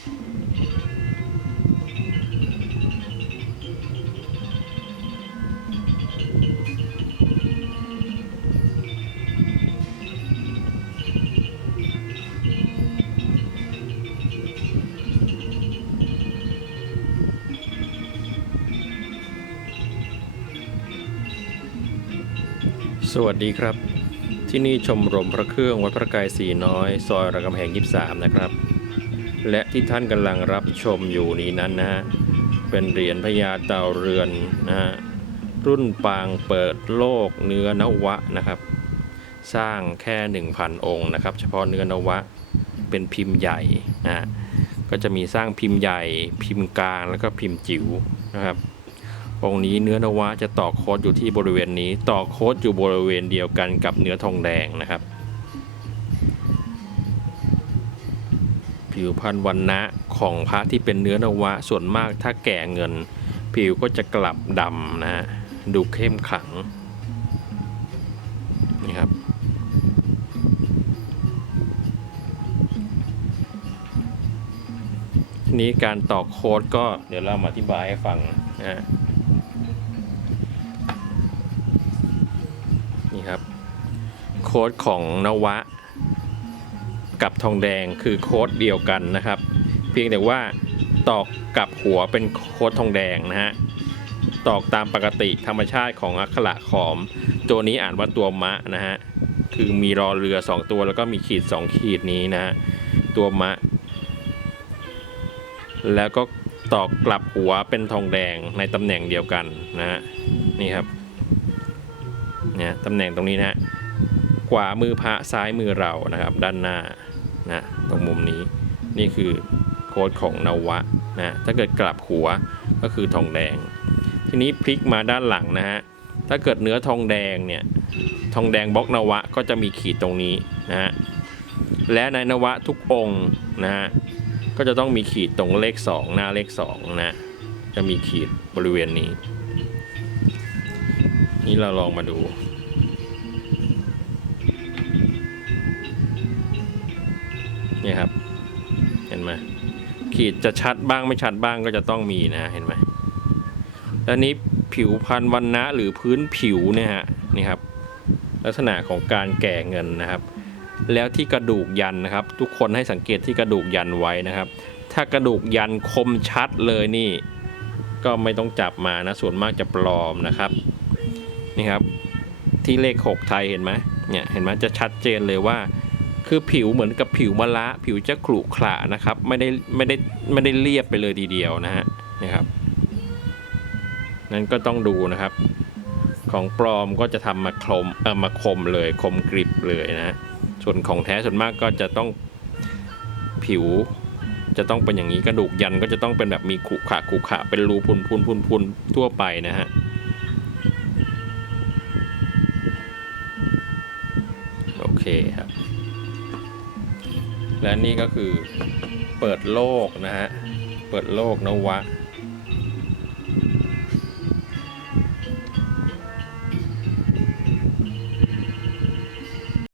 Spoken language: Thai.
สวัสดีครับ ที่นี่ชมรมพระเครื่องวัดพระกายสีน้อย ซอยรามคำแหง 23 นะครับ และที่ท่านกำลังรับชมอยู่นี้นั้นนะฮะเป็นเหรียญพญาเต่าเรือนนะฮะรุ่นปางเปิดโลกเนื้อนวะนะครับ สร้างแค่ 1,000 องค์นะครับ เฉพาะเนื้อนวะเป็นพิมพ์ใหญ่นะฮะก็จะมีสร้างพิมพ์ใหญ่พิมพ์กลางแล้วก็พิมพ์จิ๋วนะครับ องค์นี้เนื้อนวะจะต่อโค้ดอยู่ที่บริเวณนี้ ต่อโค้ดอยู่บริเวณเดียวกันกับเนื้อทองแดงนะครับ ผิวพรรณวันนะของพระที่เป็นเนื้อนวะส่วนมากถ้าแก่เงิน ผิวก็จะกลับดำนะฮะดูเข้มขลังนี่ครับทีนี้การต่อโค้ดก็เดี๋ยวเรามาอธิบายให้ฟังนะฮะนี่ครับ โค้ดของนวะ กับทองแดงคือโค้ดเดียวกันนะครับ เพียงแต่ว่าตอกกับหัวเป็นโค้ดทองแดงนะฮะตอกตามปกติธรรมชาติของอักขระขอม ตัวนี้อ่านว่าตัวมะนะฮะคือมีรอเรือ 2 ตัวแล้วก็มีขีด 2 ขีดนี้นะฮะตัวมะ แล้วก็ตอกกลับหัวเป็นทองแดงในตำแหน่งเดียวกันนะฮะนี่ครับเนี่ยตำแหน่งตรงนี้นะฮะขวามือพระซ้ายมือเรานะครับ ด้านหน้า นะตรงมุมนี้นี่คือโค้ดของนวะนะถ้าเกิดกลับหัวก็คือทองแดง ทีนี้พลิกมาด้านหลังนะฮะถ้าเกิดเนื้อทองแดงเนี่ยทองแดงบล็อกนวะก็จะมีขีดตรงนี้นะฮะและในนวะทุกองนะฮะก็จะต้องมีขีดตรงเลข 2 หน้าเลข2นะจะมีขีดบริเวณนี้ นี่เราลองมาดู นี่ครับ เห็นไหมขีดจะชัดบ้างไม่ชัดบ้างก็จะต้องมีนะเห็นไหมแล้วนี้ผิวพันธุ์วันนะหรือพื้นผิวเนี่ยฮะนี่ครับ ลักษณะของการแก่เงินนะครับ แล้วที่กระดูกยันนะครับ ทุกคนให้สังเกตที่กระดูกยันไว้นะครับ ถ้ากระดูกยันคมชัดเลยนี่ ก็ไม่ต้องจับมานะส่วนมากจะปลอมนะครับนี่ครับ ที่เลข 6 ไทยเห็นไหมเนี่ยเห็นไหมจะชัดเจนเลยว่า คือผิวเหมือนกับผิวมะละ ผิวจะขรุขระนะครับ ไม่ได้ไม่ได้ไม่ได้เรียบไปเลยทีเดียวนะฮะนี่ครับ นั้นก็ต้องดูนะครับ ของปลอมก็จะทำมาคมเออมาคมเลยคมกริบเลยนะส่วนของแท้ส่วนมากก็จะต้องผิวจะต้องเป็นอย่างนี้กระดูกยันก็จะต้องเป็นแบบมีขรุขระขรุขระเป็นรูพุนพุนพุนพุนทั่วไปนะฮะโอเคครับ และนี่ก็คือเปิดโลกนะฮะ เปิดโลกนวะ